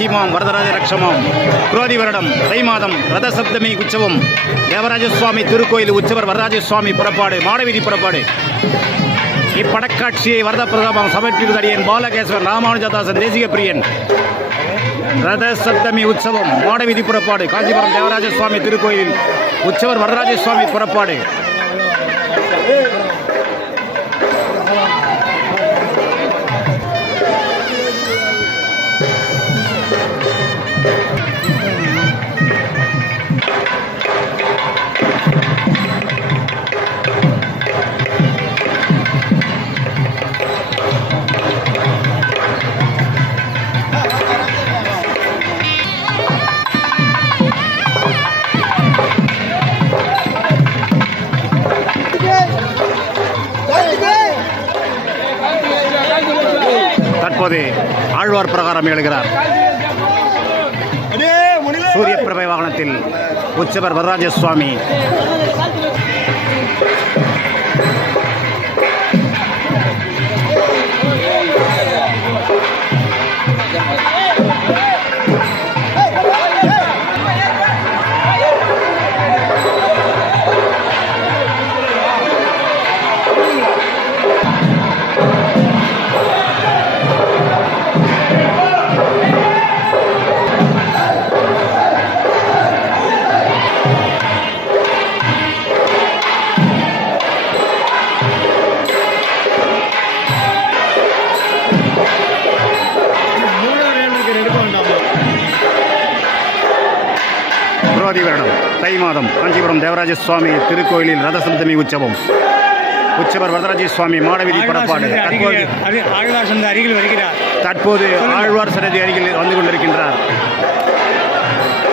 தேவராஜ வரதராஜ ரக்ஷமாம் குரோதி வருடம் தை மாதம் ரத சப்தமி உற்சவம் தேவராஜ சுவாமி திருக்கோயில் உற்சவர் வரராஜ சுவாமி புறப்பாடு மாடவீதி புறப்பாடு. இப்படக்காட்சியை வரத பிரதாபம் சமர்ப்பிப்பது பாலகேஸ்வரன் ராமானுஜதாசன் தேசிக பிரியன் ரத சப்தமி உற்சவம் மாடவீதி புறப்பாடு காஞ்சிபுரம் தேவராஜ சுவாமி திருக்கோயில் உற்சவர் வரராஜ சுவாமி புறப்பாடு. தற்போது ஆழ்வார் பிரகாரம் எழுகிறார். சூரிய பிரபை வாகனத்தில் உச்சவர் வரராஜ சுவாமி. புரோதி வருடம் தை மாதம் காஞ்சிபுரம் தேவராஜ சுவாமி திருக்கோயிலில் ரதசப்தமி உற்சவம். உற்சவர் வரதராஜ சுவாமி மாடவீதி புறப்பாடு தற்போது ஆழ்வார் சந்த அருகில் வருகிறார். தற்போது ஆழ்வார் சன்னதி அருகில் வந்து கொண்டிருக்கின்றார்.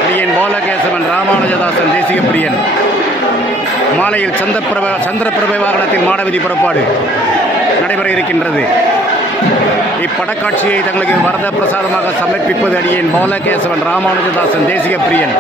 அடியன் பாலகேசவன் ராமானுஜதாசன் தேசிக பிரியன் மாலையில் சந்திரபிரப சந்திரபிரபை வாகனத்தில் மாடவீதி புறப்பாடு நடைபெற இருக்கின்றது. இப்படக்காட்சியை தங்களுக்கு வரத பிரசாதமாக சமர்ப்பிப்பது அடியேன் பாலகேசவன் ராமானுஜதாசன் தேசிக பிரியன்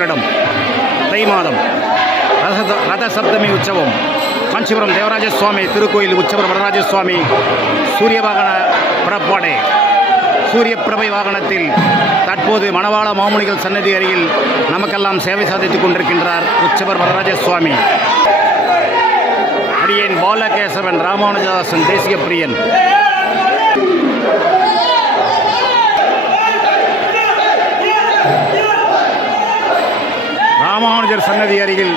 வருடம் தை மாதம் ரத ரத சப்தமி உற்சவம் காஞ்சிபுரம் தேவராஜ சுவாமி திருக்கோயில் உற்சவர் வரராஜ சுவாமி சூரிய வாகன புறப்பாடு. சூரிய பிரபை வாகனத்தில் தற்போது மணவாள மாமுனிகள் சன்னதி அருகில் நமக்கெல்லாம் சேவை சாதித்துக் கொண்டிருக்கின்றார் உற்சவர் வரராஜ சுவாமி அடியேன் பாலகேசவன் ராமானுஜதாசன் தேசிய பிரியன் ராமானுஜர் சன்னதி அருகில்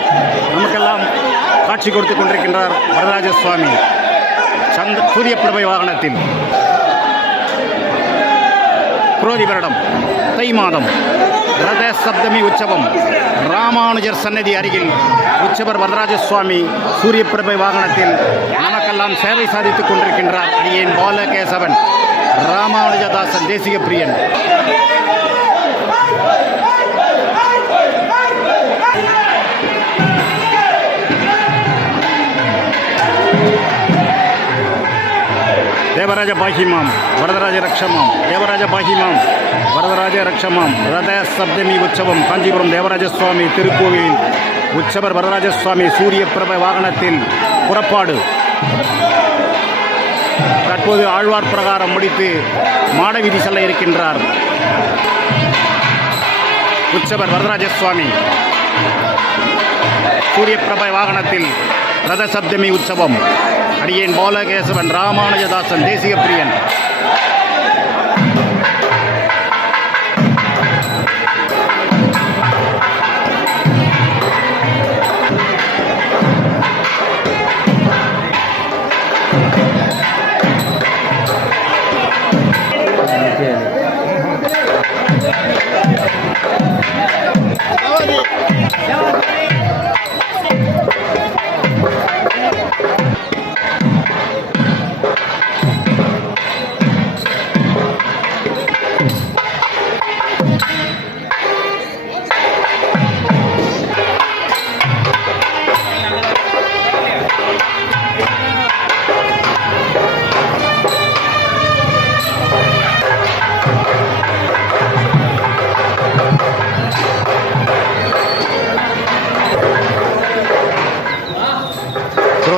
நமக்கெல்லாம் காட்சி கொடுத்து கொண்டிருக்கின்றார் வரதராஜ சுவாமி சந்த சூரிய பிரபை வாகனத்தில் புரோதி வருடம் தை மாதம் ரத சப்தமி உற்சவம் ராமானுஜர் சன்னதி அருகில் உற்சவர் வரதராஜ சுவாமி சூரிய பிரபை வாகனத்தில் நமக்கெல்லாம் சேவை சாதித்துக் கொண்டிருக்கின்றார் அடியேன் பாலகேசவன் ராமானுஜதாசன் தேசிக பிரியன் தேவராஜ பாகிமாம் வரதராஜ ரக்ஷமாம் தேவராஜ பாகிமாம் வரதராஜ ரக்ஷமாம் ரத சப்தமி உற்சவம் காஞ்சிபுரம் தேவராஜ சுவாமி திருக்கோவில் உற்சவர் வரதராஜ சுவாமி சூரிய பிரப வாகனத்தில் புறப்பாடு. தற்போது ஆழ்வார் பிரகாரம் முடித்து மாடவீதி செல்ல இருக்கின்றார். உற்சவர் வரதராஜ சுவாமி சூரிய வாகனத்தில் ரதசப்தமி உற்சவம். அடியேன் பாலகேசவன் ராமானுஜதாசன் தேசிய பிரியன்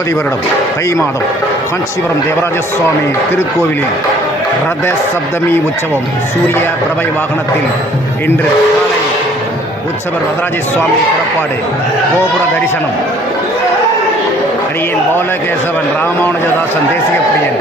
குரோதி வருடம் தை மாதம். காஞ்சிபுரம் தேவராஜ சுவாமி திருக்கோவிலில் ரத சப்தமி உற்சவம் சூரிய பிரபை வாகனத்தில் இன்று காலை உற்சவர் வரதராஜ சுவாமி புறப்பாடு கோபுர தரிசனம். அடியேன் பாலகேசவன் ராமானுஜதாசன் தேசிய பிரியன்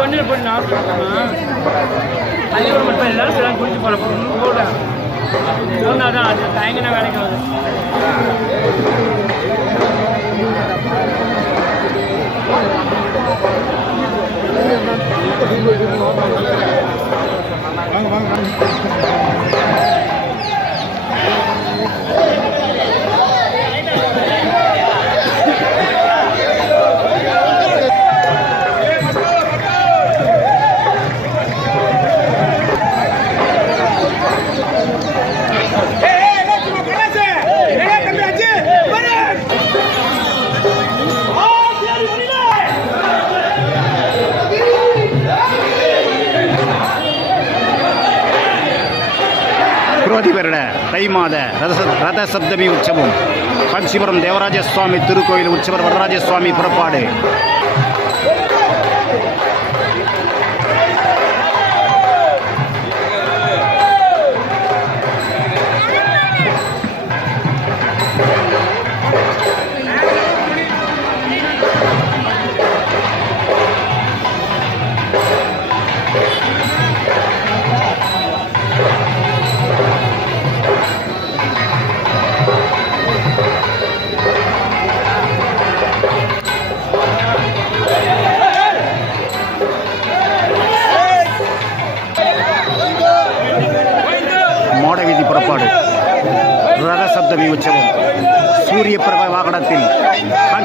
ஒன்றில் போய் நான் பள்ளிக்கூடம் மட்டும் எல்லாரும் சில குடிச்சு போல போட அதான் அது தயங்கின வேலைக்கு வருது குரோதி வருட தை மாத ரத ரத சப்தமி உற்சவம். காஞ்சிபுரம் தேவராஜ சுவாமி திருக்கோயில் உற்சவர் வரதராஜ சுவாமி புறப்பாடு.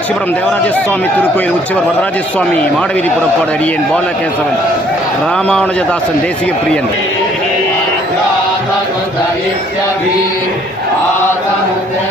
காஞ்சிபுரம் தேவராஜசுவாமி திருக்கோயில் உச்சிவர் வரராஜசுவாமி மாடவீதி புறப்பாடு அடியன் பாலகேசவன் ராமானுஜதாசன் தேசிய பிரியன் ஆதமுதே